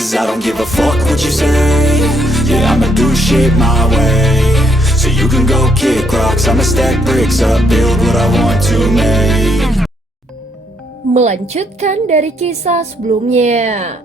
Cause I don't give a fuck what you say. Yeah, I'ma do shit my way. So you can go kick rocks, I'ma stack bricks up, build what I want to make. Melanjutkan dari kisah sebelumnya,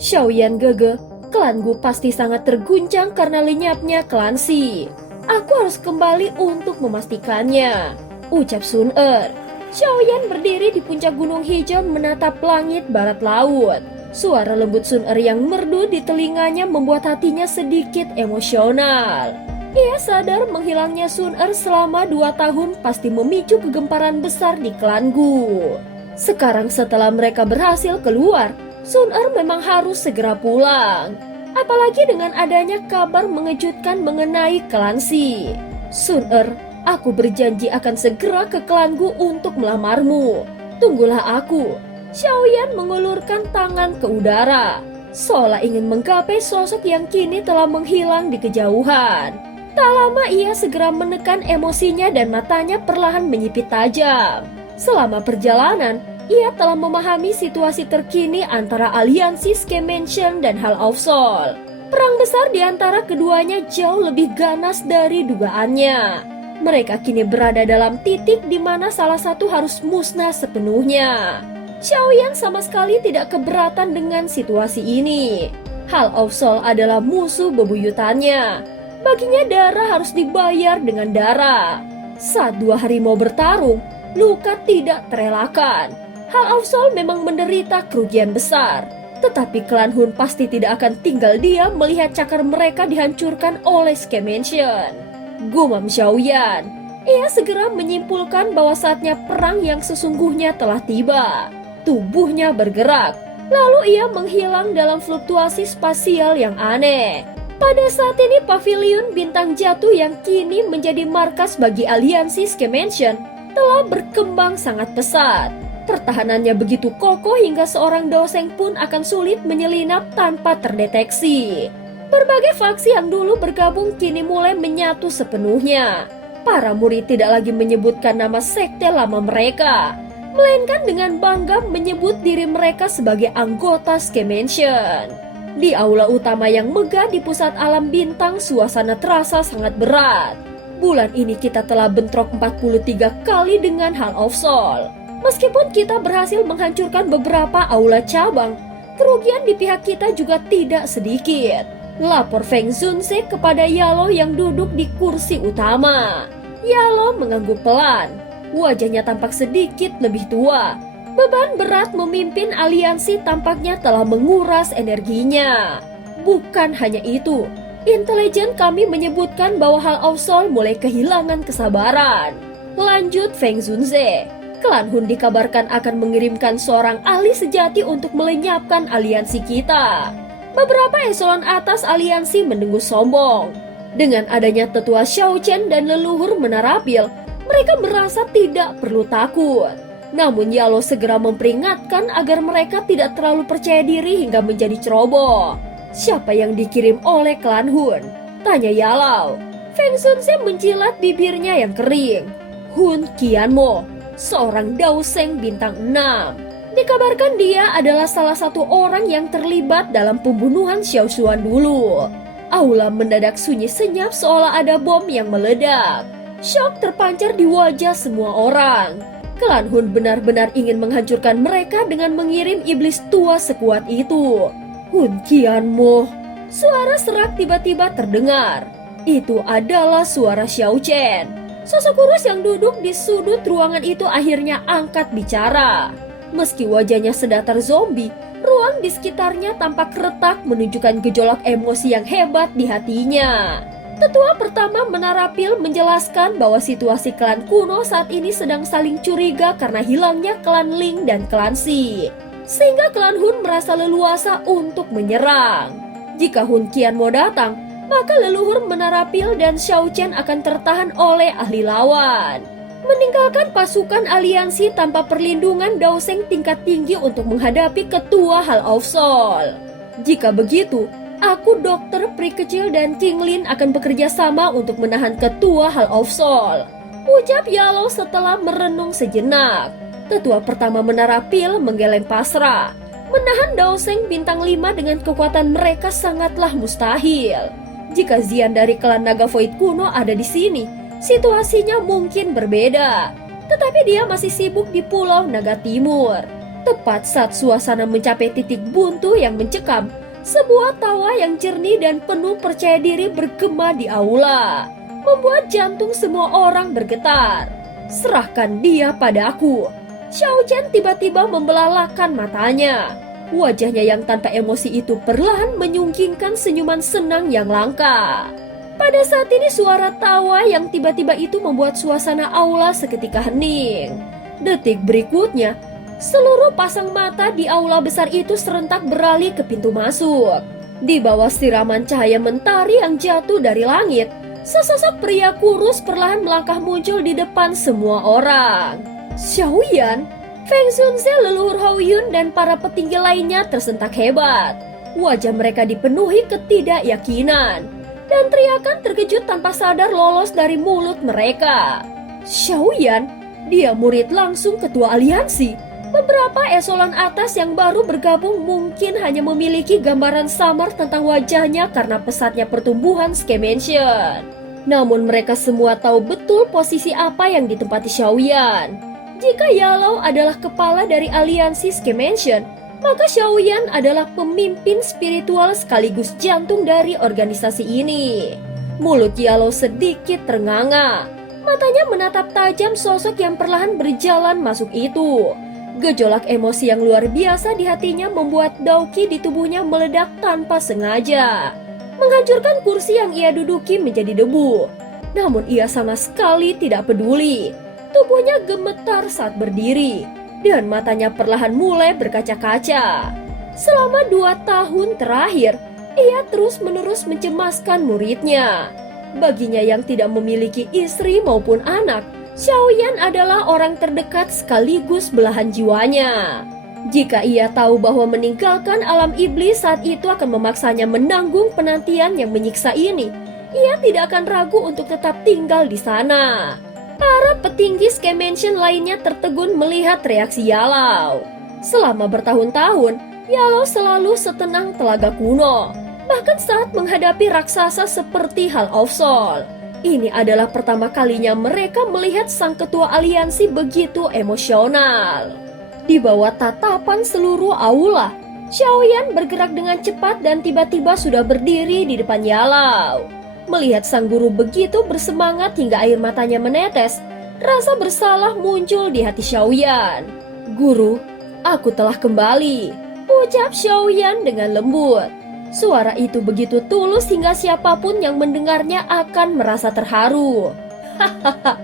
Xiaoyan Gege, klan Gu pasti sangat terguncang karena lenyapnya klan Si. Aku harus kembali untuk memastikannya, ucap Sun Er. Xiaoyan berdiri di puncak gunung hijau menatap langit barat laut. Suara lembut Sun Er yang merdu di telinganya membuat hatinya sedikit emosional. Ia sadar menghilangnya Sun Er selama 2 tahun pasti memicu kegemparan besar di klan Gu. Sekarang setelah mereka berhasil keluar, Sun Er memang harus segera pulang. Apalagi dengan adanya kabar mengejutkan mengenai klan Si. Sun Er, aku berjanji akan segera ke klan Gu untuk melamarmu. Tunggulah aku. Xiaoyan mengulurkan tangan ke udara, seolah ingin menggapai sosok yang kini telah menghilang di kejauhan. Tak lama ia segera menekan emosinya dan matanya perlahan menyipit tajam. Selama perjalanan, ia telah memahami situasi terkini antara aliansi Skemension dan Hall of Soul. Perang besar di antara keduanya jauh lebih ganas dari dugaannya. Mereka kini berada dalam titik di mana salah satu harus musnah sepenuhnya. Xiaoyan sama sekali tidak keberatan dengan situasi ini. Hall of Soul adalah musuh bebuyutannya. Baginya darah harus dibayar dengan darah. Saat 2 harimau bertarung, luka tidak terelakkan. Hall of Soul memang menderita kerugian besar. Tetapi klan Hun pasti tidak akan tinggal diam melihat cakar mereka dihancurkan oleh Skemension. Gumam Xiaoyan. Ia segera menyimpulkan bahwa saatnya perang yang sesungguhnya telah tiba. Tubuhnya bergerak, lalu ia menghilang dalam fluktuasi spasial yang aneh. Pada saat ini pavilion bintang jatuh yang kini menjadi markas bagi aliansi Skemension telah berkembang sangat pesat. Pertahanannya begitu kokoh hingga seorang doseng pun akan sulit menyelinap tanpa terdeteksi. Berbagai faksi yang dulu bergabung kini mulai menyatu sepenuhnya. Para murid tidak lagi menyebutkan nama sekte lama mereka, melainkan dengan bangga menyebut diri mereka sebagai anggota Skemension. Di aula utama yang megah di pusat alam bintang, suasana terasa sangat berat. Bulan ini kita telah bentrok 43 kali dengan Hall of Soul. Meskipun kita berhasil menghancurkan beberapa aula cabang, kerugian di pihak kita juga tidak sedikit. Lapor Feng Zunse kepada Yalo yang duduk di kursi utama. Yalo mengangguk pelan. Wajahnya tampak sedikit lebih tua. Beban berat memimpin aliansi tampaknya telah menguras energinya. Bukan hanya itu, intelijen kami menyebutkan bahwa Hall of Soul mulai kehilangan kesabaran. Lanjut Feng Zunze, klan Hun dikabarkan akan mengirimkan seorang ahli sejati untuk melenyapkan aliansi kita. Beberapa eselon atas aliansi mendengus sombong. Dengan adanya tetua Xiao Chen dan leluhur Menarapil, mereka merasa tidak perlu takut. Namun Yalo segera memperingatkan agar mereka tidak terlalu percaya diri hingga menjadi ceroboh. Siapa yang dikirim oleh klan Hun? Tanya Yalo. Feng Zunze menjilat bibirnya yang kering. Hun Qianmo, seorang daoseng bintang 6. Dikabarkan dia adalah salah satu orang yang terlibat dalam pembunuhan Xiao Xuan dulu. Aula mendadak sunyi senyap seolah ada bom yang meledak. Syok terpancar di wajah semua orang. Klan Hun benar-benar ingin menghancurkan mereka dengan mengirim iblis tua sekuat itu. Hun Qianmo. Suara serak tiba-tiba terdengar. Itu adalah suara Xiao Chen. Sosok kurus yang duduk di sudut ruangan itu akhirnya angkat bicara. Meski wajahnya sedatar zombie, ruang di sekitarnya tampak retak menunjukkan gejolak emosi yang hebat di hatinya. Tetua pertama Menarapil menjelaskan bahwa situasi klan kuno saat ini sedang saling curiga karena hilangnya klan Ling dan klan Si. Sehingga klan Hun merasa leluasa untuk menyerang. Jika Hun Qianmo datang, maka leluhur Menarapil dan Xiao Chen akan tertahan oleh ahli lawan. Meninggalkan pasukan aliansi tanpa perlindungan daoseng tingkat tinggi untuk menghadapi ketua Hall of Soul. Jika begitu, aku, Dokter Pri Kecil dan King Lin akan bekerja sama untuk menahan ketua Hall of Soul, ucap Yalo setelah merenung sejenak. Tetua pertama Menarapil menggeleng pasrah. Menahan Daoseng bintang 5 dengan kekuatan mereka sangatlah mustahil. Jika Xian dari klan Naga Void kuno ada di sini, situasinya mungkin berbeda. Tetapi dia masih sibuk di Pulau Naga Timur. Tepat saat suasana mencapai titik buntu yang mencekam, sebuah tawa yang jernih dan penuh percaya diri bergema di aula, membuat jantung semua orang bergetar. Serahkan dia padaku. Xiao Chen tiba-tiba membelalakan matanya. Wajahnya yang tanpa emosi itu perlahan menyungkingkan senyuman senang yang langka. Pada saat ini suara tawa yang tiba-tiba itu membuat suasana aula seketika hening. Detik berikutnya, seluruh pasang mata di aula besar itu serentak beralih ke pintu masuk. Di bawah siraman cahaya mentari yang jatuh dari langit, sesosok pria kurus perlahan melangkah muncul di depan semua orang. Xiaoyan, Feng Xunze, leluhur Hao Yun, dan para petinggi lainnya tersentak hebat. Wajah mereka dipenuhi ketidakyakinan, dan teriakan terkejut tanpa sadar lolos dari mulut mereka. Xiaoyan, dia murid langsung ketua aliansi. Beberapa eselon atas yang baru bergabung mungkin hanya memiliki gambaran samar tentang wajahnya karena pesatnya pertumbuhan Skymansion. Namun mereka semua tahu betul posisi apa yang ditempati Xiaoyan. Jika Yalou adalah kepala dari aliansi Skymansion, maka Xiaoyan adalah pemimpin spiritual sekaligus jantung dari organisasi ini. Mulut Yalou sedikit ternganga. Matanya menatap tajam sosok yang perlahan berjalan masuk itu. Gejolak emosi yang luar biasa di hatinya membuat Daoqi di tubuhnya meledak tanpa sengaja, menghancurkan kursi yang ia duduki menjadi debu. Namun ia sama sekali tidak peduli. Tubuhnya gemetar saat berdiri, dan matanya perlahan mulai berkaca-kaca. Selama 2 tahun terakhir, ia terus-menerus mencemaskan muridnya. Baginya yang tidak memiliki istri maupun anak, Xiaoyan adalah orang terdekat sekaligus belahan jiwanya. Jika ia tahu bahwa meninggalkan alam iblis saat itu akan memaksanya menanggung penantian yang menyiksa ini, ia tidak akan ragu untuk tetap tinggal di sana. Para petinggi Skymansion lainnya tertegun melihat reaksi Yalou. Selama bertahun-tahun, Yalou selalu setenang telaga kuno, bahkan saat menghadapi raksasa seperti Hall of Soul. Ini adalah pertama kalinya mereka melihat sang ketua aliansi begitu emosional. Di bawah tatapan seluruh aula, Xiaoyan bergerak dengan cepat dan tiba-tiba sudah berdiri di depan Yalou. Melihat sang guru begitu bersemangat hingga air matanya menetes, rasa bersalah muncul di hati Xiaoyan. "Guru, aku telah kembali," ucap Xiaoyan dengan lembut. Suara itu begitu tulus hingga siapapun yang mendengarnya akan merasa terharu. "Hahaha,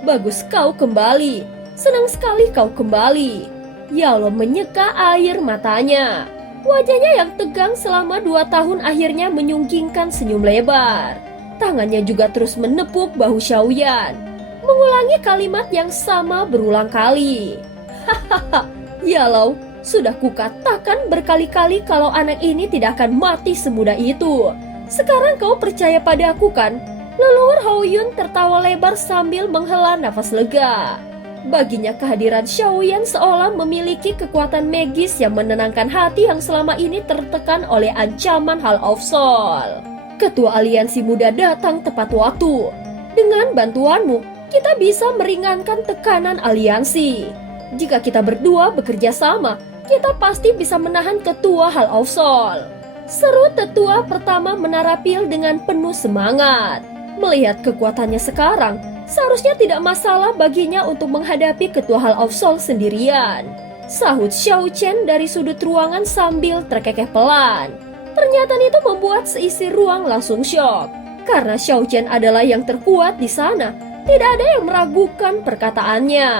bagus kau kembali. Senang sekali kau kembali." Yalou menyeka air matanya. Wajahnya yang tegang selama 2 tahun akhirnya menyunggingkan senyum lebar. Tangannya juga terus menepuk bahu Xiaoyan, mengulangi kalimat yang sama berulang kali. "Hahaha, Yalou, sudah kukatakan berkali-kali kalau anak ini tidak akan mati semudah itu. Sekarang kau percaya padaku kan?" Leluhur Hao Yun tertawa lebar sambil menghela nafas lega. Baginya kehadiran Xiaoyan seolah memiliki kekuatan magis yang menenangkan hati yang selama ini tertekan oleh ancaman Hall of Soul. "Ketua aliansi muda datang tepat waktu. Dengan bantuanmu, kita bisa meringankan tekanan aliansi. Jika kita berdua bekerja sama, kita pasti bisa menahan ketua Hall of Soul," seru tetua pertama menara pil dengan penuh semangat. Melihat kekuatannya sekarang, seharusnya tidak masalah baginya untuk menghadapi ketua Hall of Soul sendirian, sahut Xiao Chen dari sudut ruangan sambil terkekeh pelan. Pernyataan itu membuat seisi ruang langsung syok. Karena Xiao Chen adalah yang terkuat di sana, tidak ada yang meragukan perkataannya.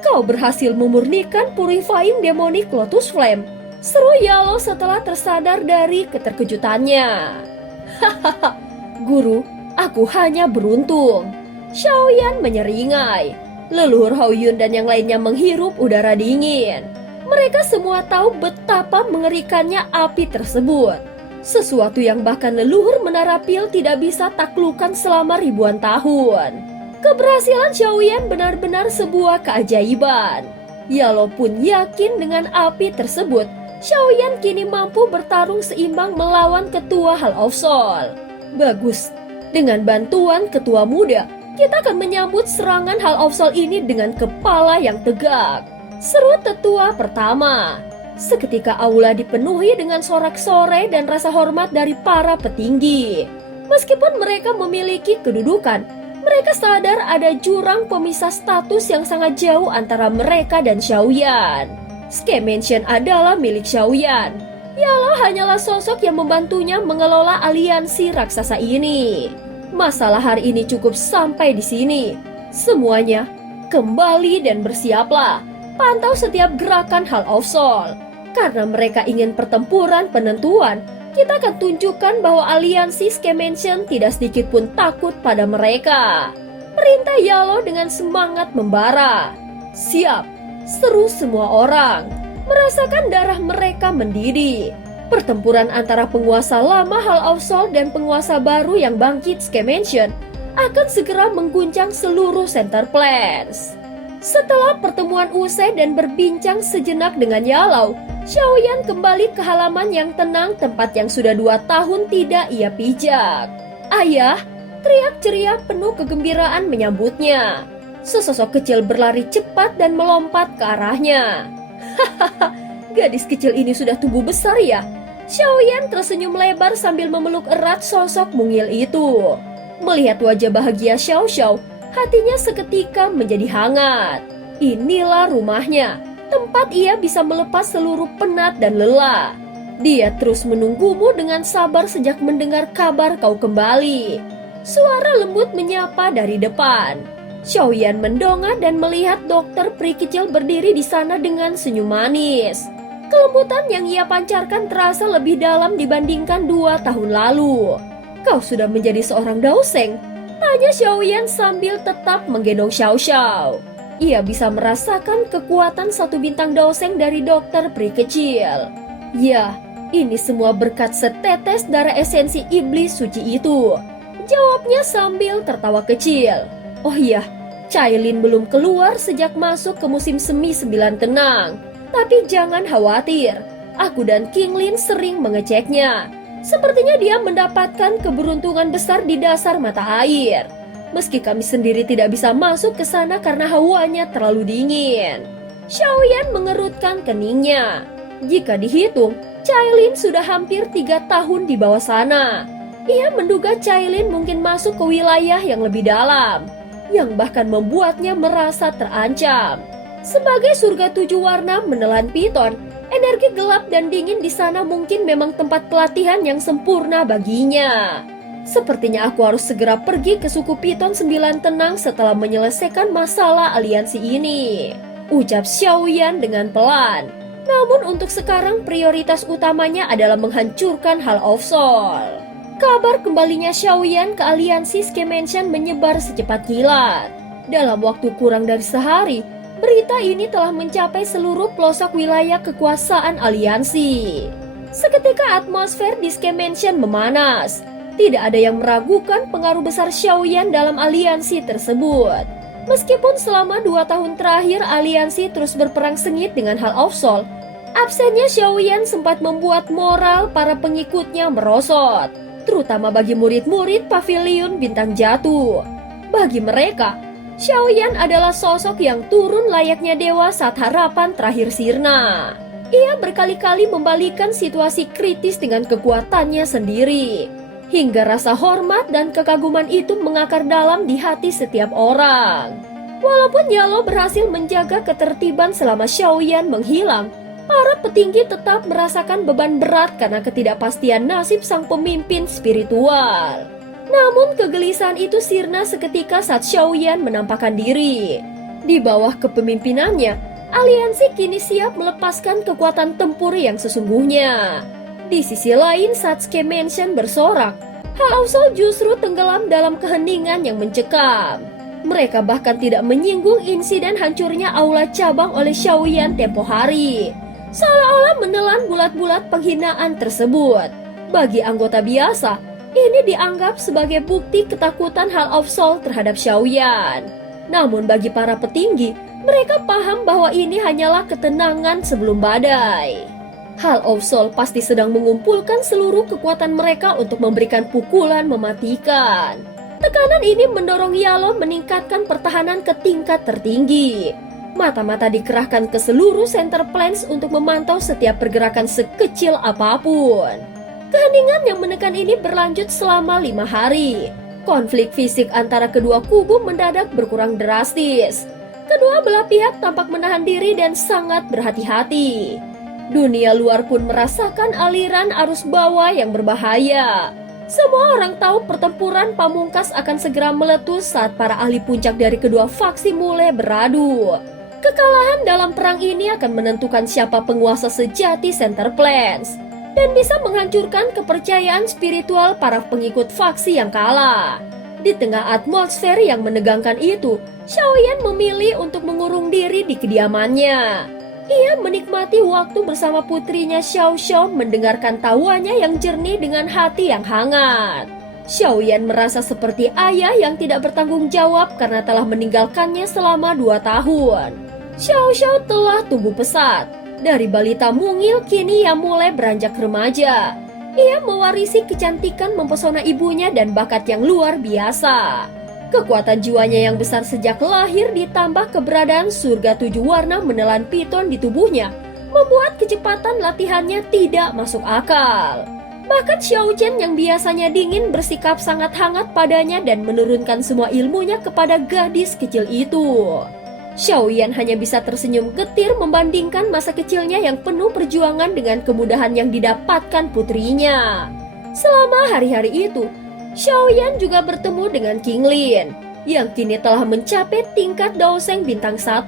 Kau berhasil memurnikan Purifying Demonic Lotus Flame," seru Yalou setelah tersadar dari keterkejutannya. "Hahaha, guru, aku hanya beruntung." Xiaoyan menyeringai. Leluhur Hao Yun dan yang lainnya menghirup udara dingin. Mereka semua tahu betapa mengerikannya api tersebut. Sesuatu yang bahkan leluhur menara pil tidak bisa taklukkan selama ribuan tahun. Keberhasilan Xiaoyan benar-benar sebuah keajaiban. Yalo pun yakin dengan api tersebut, Xiaoyan kini mampu bertarung seimbang melawan ketua Hall of Soul. Bagus, dengan bantuan ketua muda, kita akan menyambut serangan Hall of Soul ini dengan kepala yang tegak. Seru tetua pertama. Seketika aula dipenuhi dengan sorak-sorai dan rasa hormat dari para petinggi. Meskipun mereka memiliki kedudukan, mereka sadar ada jurang pemisah status yang sangat jauh antara mereka dan Xiaoyan. Sky Mansion adalah milik Xiaoyan. Yalo hanyalah sosok yang membantunya mengelola aliansi raksasa ini. Masalah hari ini cukup sampai di sini. Semuanya kembali dan bersiaplah. Pantau setiap gerakan Hall of Soul. Karena mereka ingin pertempuran penentuan, kita akan tunjukkan bahwa aliansi Sky Mansion tidak sedikit pun takut pada mereka. Perintah Yalo dengan semangat membara. Siap, seru semua orang. Merasakan darah mereka mendidih. Pertempuran antara penguasa lama Hall of Soul dan penguasa baru yang bangkit Sky Mansion akan segera mengguncang seluruh Center Plans. Setelah pertemuan usai dan berbincang sejenak dengan Yalo, Xiaoyan kembali ke halaman yang tenang, tempat yang sudah 2 tahun tidak ia pijak. Ayah, teriak ceria penuh kegembiraan menyambutnya. Sesosok kecil berlari cepat dan melompat ke arahnya. Hahaha, gadis kecil ini sudah tumbuh besar ya? Xiaoyan tersenyum lebar sambil memeluk erat sosok mungil itu. Melihat wajah bahagia Xiao Xiao, hatinya seketika menjadi hangat. Inilah rumahnya, tempat ia bisa melepas seluruh penat dan lelah. Dia terus menunggumu dengan sabar sejak mendengar kabar kau kembali. Suara lembut menyapa dari depan. Xiaoyan mendongak dan melihat dokter peri kecil berdiri di sana dengan senyum manis. Kelembutan yang ia pancarkan terasa lebih dalam dibandingkan 2 tahun lalu. Kau sudah menjadi seorang daoseng? Tanya Xiaoyan sambil tetap menggendong Xiao Xiao. Ia bisa merasakan kekuatan 1 bintang daoseng dari dokter peri kecil. Ya, ini semua berkat setetes darah esensi iblis suci itu. Jawabnya sambil tertawa kecil. Oh iya, Cailin belum keluar sejak masuk ke musim semi 9 tenang. Tapi jangan khawatir, aku dan King Lin sering mengeceknya. Sepertinya dia mendapatkan keberuntungan besar di dasar mata air. Meski kami sendiri tidak bisa masuk ke sana karena hawanya terlalu dingin. Xiaoyan mengerutkan keningnya. Jika dihitung, Cailin sudah hampir 3 tahun di bawah sana. Ia menduga Cailin mungkin masuk ke wilayah yang lebih dalam, yang bahkan membuatnya merasa terancam. Sebagai surga 7 warna menelan piton, energi gelap dan dingin di sana mungkin memang tempat pelatihan yang sempurna baginya. Sepertinya aku harus segera pergi ke suku Piton 9 tenang setelah menyelesaikan masalah aliansi ini, ucap Xiaoyan dengan pelan. Namun untuk sekarang prioritas utamanya adalah menghancurkan Hall of Soul. Kabar kembalinya Xiaoyan ke aliansi Sky Mansion menyebar secepat kilat. Dalam waktu kurang dari sehari, berita ini telah mencapai seluruh pelosok wilayah kekuasaan aliansi. Seketika atmosfer di Sky Mansion memanas. Tidak ada yang meragukan pengaruh besar Xiaoyan dalam aliansi tersebut. Meskipun selama 2 tahun terakhir aliansi terus berperang sengit dengan Hall of Soul, absennya Xiaoyan sempat membuat moral para pengikutnya merosot, terutama bagi murid-murid Pavilion Bintang Jatuh. Bagi mereka, Xiaoyan adalah sosok yang turun layaknya dewa saat harapan terakhir sirna. Ia berkali-kali membalikan situasi kritis dengan kekuatannya sendiri, hingga rasa hormat dan kekaguman itu mengakar dalam di hati setiap orang. Walaupun Yalo berhasil menjaga ketertiban selama Xiaoyan menghilang, para petinggi tetap merasakan beban berat karena ketidakpastian nasib sang pemimpin spiritual. Namun kegelisahan itu sirna seketika saat Xiaoyan menampakkan diri. Di bawah kepemimpinannya, aliansi kini siap melepaskan kekuatan tempur yang sesungguhnya. Di sisi lain, saat Sky Mansion bersorak, Hall of Soul justru tenggelam dalam keheningan yang mencekam. Mereka bahkan tidak menyinggung insiden hancurnya aula cabang oleh Xiaoyan tempo hari, seolah-olah menelan bulat-bulat penghinaan tersebut. Bagi anggota biasa, ini dianggap sebagai bukti ketakutan Hall of Soul terhadap Xiaoyan. Namun bagi para petinggi, Mereka paham bahwa ini hanyalah ketenangan sebelum badai. Hall of Soul pasti sedang mengumpulkan seluruh kekuatan mereka untuk memberikan pukulan mematikan. Tekanan ini mendorong Yalo meningkatkan pertahanan ke tingkat tertinggi. Mata-mata dikerahkan ke seluruh Center Plains untuk memantau setiap pergerakan sekecil apapun. Keheningan yang menekan ini berlanjut selama 5 hari. Konflik fisik antara kedua kubu mendadak berkurang drastis. Kedua belah pihak tampak menahan diri dan sangat berhati-hati. Dunia luar pun merasakan aliran arus bawah yang berbahaya. Semua orang tahu pertempuran pamungkas akan segera meletus saat para ahli puncak dari kedua faksi mulai beradu. Kekalahan dalam perang ini akan menentukan siapa penguasa sejati Center Plains dan bisa menghancurkan kepercayaan spiritual para pengikut faksi yang kalah. Di tengah atmosfer yang menegangkan itu, Xiaoyan memilih untuk mengurung diri di kediamannya. Ia menikmati waktu bersama putrinya Xiao Xiao mendengarkan tawanya yang jernih dengan hati yang hangat. Xiaoyan merasa seperti ayah yang tidak bertanggung jawab karena telah meninggalkannya selama 2 tahun. Xiao Xiao telah tumbuh pesat. Dari balita mungil kini ia mulai beranjak remaja. Ia mewarisi kecantikan mempesona ibunya dan bakat yang luar biasa. Kekuatan jiwanya yang besar sejak lahir ditambah keberadaan surga 7 warna menelan piton di tubuhnya membuat kecepatan latihannya tidak masuk akal. Bahkan Xiao Chen yang biasanya dingin bersikap sangat hangat padanya dan menurunkan semua ilmunya kepada gadis kecil itu. Xiaoyan hanya bisa tersenyum getir membandingkan masa kecilnya yang penuh perjuangan dengan kemudahan yang didapatkan putrinya. Selama hari-hari itu, Xiaoyan juga bertemu dengan King Lin, yang kini telah mencapai tingkat Daoseng bintang 1,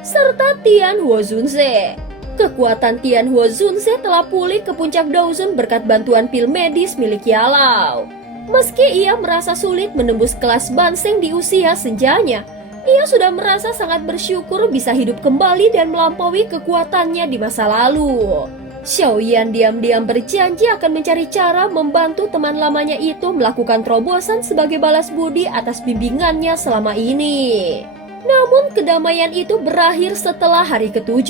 serta Tian Huozunze. Kekuatan Tian Huozunze telah pulih ke puncak Daozun berkat bantuan pil medis milik Yalau. Meski ia merasa sulit menembus kelas Banseng di usia senjanya, ia sudah merasa sangat bersyukur bisa hidup kembali dan melampaui kekuatannya di masa lalu. Xiaoyan diam-diam berjanji akan mencari cara membantu teman lamanya itu melakukan terobosan sebagai balas budi atas bimbingannya selama ini. Namun kedamaian itu berakhir setelah hari ke-7.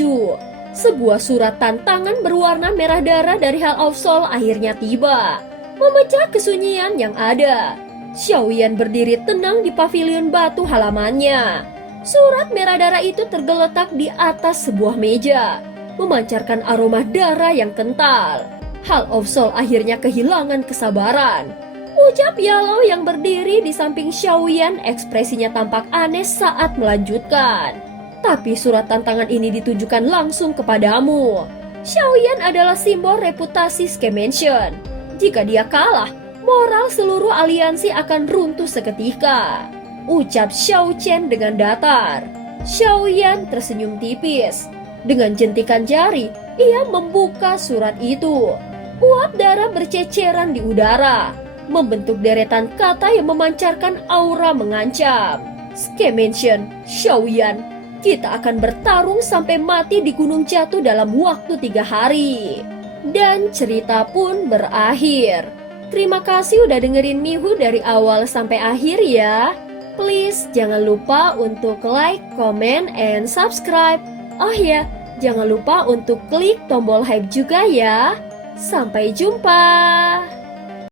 Sebuah surat tantangan berwarna merah darah dari Hall of Soul akhirnya tiba, memecah kesunyian yang ada. Xiaoyan berdiri tenang di pavilion batu halamannya. Surat merah darah itu tergeletak di atas sebuah meja, memancarkan aroma darah yang kental. Hall of Soul akhirnya kehilangan kesabaran. Ucap Yalau yang berdiri di samping Xiaoyan ekspresinya tampak aneh saat melanjutkan. Tapi surat tantangan ini ditujukan langsung kepadamu. Xiaoyan adalah simbol reputasi Skemension. Jika dia kalah, moral seluruh aliansi akan runtuh seketika. Ucap Xiao Chen dengan datar. Xiaoyan tersenyum tipis. Dengan jentikan jari, ia membuka surat itu. Uap darah berceceran di udara, membentuk deretan kata yang memancarkan aura mengancam. Skemension, Xiaoyan, kita akan bertarung sampai mati di Gunung Jatuh dalam waktu 3 hari. Dan cerita pun berakhir. Terima kasih udah dengerin Mihu dari awal sampai akhir ya. Please jangan lupa untuk like, comment, and subscribe. Oh ya, jangan lupa untuk klik tombol hype juga ya. Sampai jumpa.